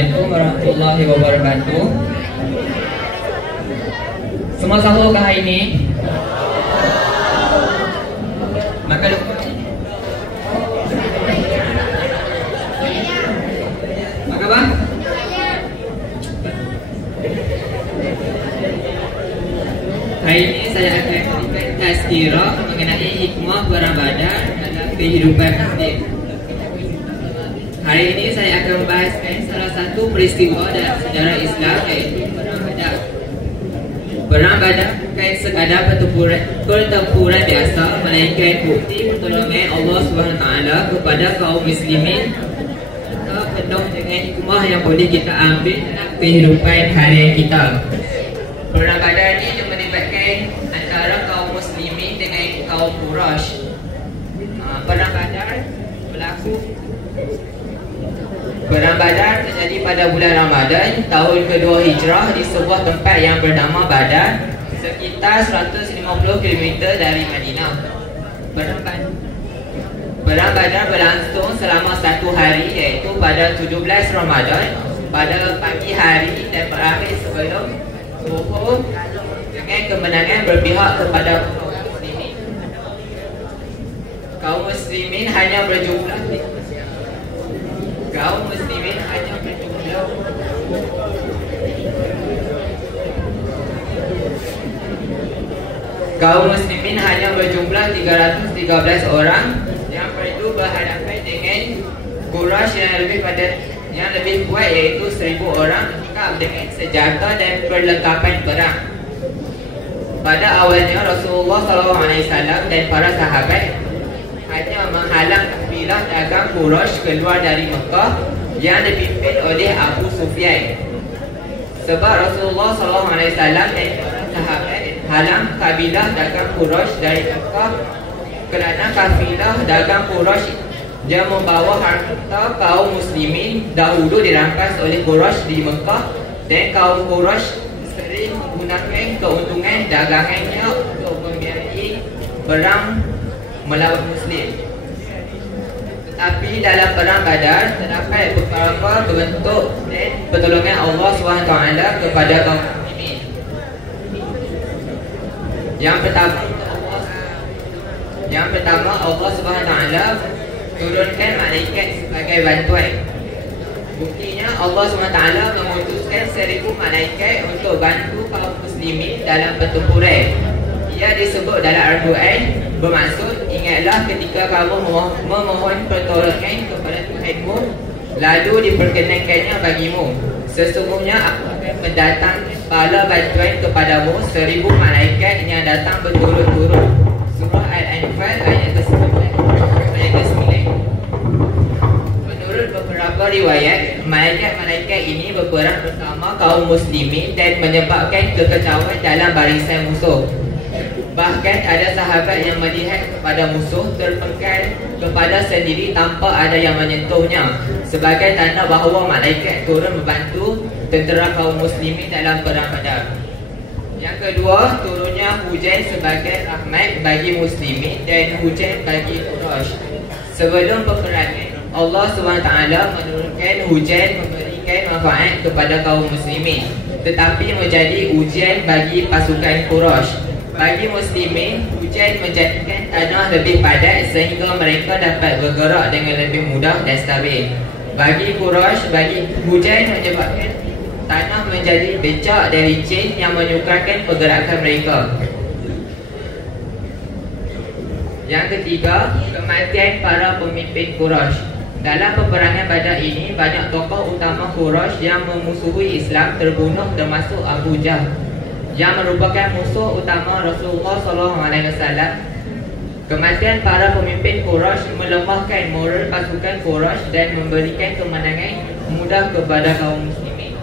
Assalamualaikum warahmatullahi wabarakatuh. Semua sahur ke hari ini? Makan lupa. Makan apa? Hari ini saya akan memberikan tazkirah mengenai hikmah berabadan dalam kehidupan Muslim. Hari ini saya akan membahaskan salah satu peristiwa dalam sejarah Islam, iaitu Perang Badar. Perang Badar bukan sekadar pertempuran biasa, melainkan bukti pertolongan Allah SWT kepada kaum muslimin, penuh dengan hikmah yang boleh kita ambil dalam kehidupan harian kita. Perang Badar ini melibatkan antara kaum muslimin dengan kaum Quraisy. Perang Badar terjadi pada bulan Ramadan tahun kedua Hijrah di sebuah tempat yang bernama Badar, sekitar 150 km dari Madinah. Perang Badar berlangsung selama 1 hari, iaitu pada 17 Ramadan pada pagi hari, dan berakhir sebelum zuhur dengan kemenangan berpihak kepada kaum muslimin hanya berjumlah Kaum muslimin hanya berjumlah 313 orang yang perlu berhadapan dengan Quraisy yang lebih kuat, iaitu 1000 orang lengkap dengan senjata dan perlengkapan perang. Pada awalnya Rasulullah SAW dan para sahabat hanya menghalang kafilah dagang Quraisy keluar dari Mekah yang dipimpin oleh Abu Sufyan. Sebab Rasulullah SAW dan para sahabat halang kabilah dagang Quraisy dari Mekah kerana kafilah dagang Quraisy yang membawa harta kaum muslimin dahulu dirampas oleh Quraisy di Mekah, dan kaum Quraisy sering menggunakan keuntungan dagangannya untuk membiayai perang melawan Muslim. Tetapi dalam Perang Badar terdapat beberapa bentuk dan pertolongan Allah SWT kepada kaum muslimin. Yang pertama Allah SWT turunkan malaikat sebagai bantuan. Buktinya Allah SWT mengutuskan 1000 malaikat untuk bantu kaum muslimin dalam pertempuran. Ia disebut dalam Al-Quran, bermaksud, ingatlah ketika kamu memohon pertolongan kepada Tuhanmu, lalu diperkenankannya bagimu. Sesungguhnya aku akan mendatangkan bala bantuan kepadamu 1000 malaikat yang datang berturut-turut. Surah Al-Anfal ayat ke-9. Menurut beberapa riwayat, malaikat-malaikat ini berperang bersama kaum muslimin dan menyebabkan kekacauan dalam barisan musuh. Bahkan ada sahabat yang melihat kepada musuh terpenggal kepada sendiri tanpa ada yang menyentuhnya, sebagai tanda bahawa malaikat turun membantu tentera kaum muslimin dalam Perang Badar. Yang kedua, turunnya hujan sebagai rahmat bagi muslimin dan hujan bagi Quraisy. Sebelum peperangan, Allah SWT menurunkan hujan memberikan manfaat kepada kaum muslimin, tetapi menjadi ujian bagi pasukan Quraisy. Bagi muslimin, hujan menjadikan tanah lebih padat sehingga mereka dapat bergerak dengan lebih mudah dan stabil. Bagi Quraisy, hujan menyebabkan tanah menjadi becak dan licin yang menyukarkan pergerakan mereka. Yang ketiga, kematian para pemimpin Quraisy. Dalam peperangan Badar ini, banyak tokoh utama Quraisy yang memusuhi Islam terbunuh, termasuk Abu Jahl yang merupakan musuh utama Rasulullah SAW. Kematian para pemimpin Quraisy melemahkan moral pasukan Quraisy dan memberikan kemenangan mudah kepada kaum muslimin.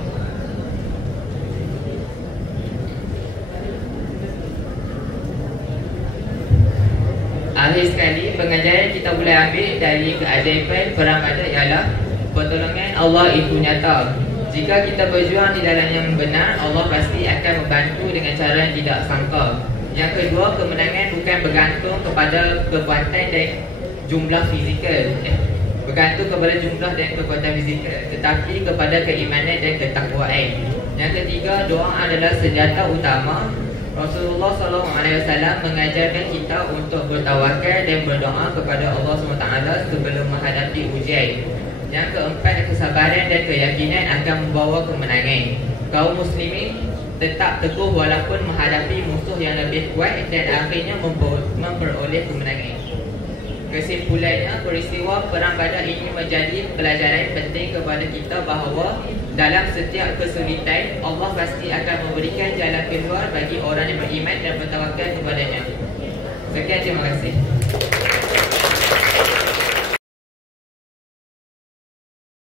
Akhir sekali, pengajaran kita boleh ambil dari keajaiban Perang Badar ialah pertolongan Allah itu nyata. Jika kita berjuang di jalan yang benar, Allah pasti akan membantu dengan cara yang tidak sangka. Yang kedua, kemenangan bukan bergantung kepada kekuatan dan jumlah fizikal. bergantung kepada jumlah dan kekuatan fizikal, tetapi kepada keimanan dan ketakwaan. Yang ketiga, doa adalah senjata utama. Rasulullah SAW mengajarkan kita untuk bertawakal dan berdoa kepada Allah SWT sebelum menghadapi ujian. Yang keempat, kesabaran dan keyakinan akan membawa kemenangan. Kaum muslimin tetap teguh walaupun menghadapi musuh yang lebih kuat dan akhirnya memperoleh kemenangan. Kesimpulannya, peristiwa Perang Badar ini menjadi pelajaran penting kepada kita bahawa dalam setiap kesulitan, Allah pasti akan memberikan jalan keluar bagi orang yang beriman dan bertawakal kepadanya. Sekian, terima kasih.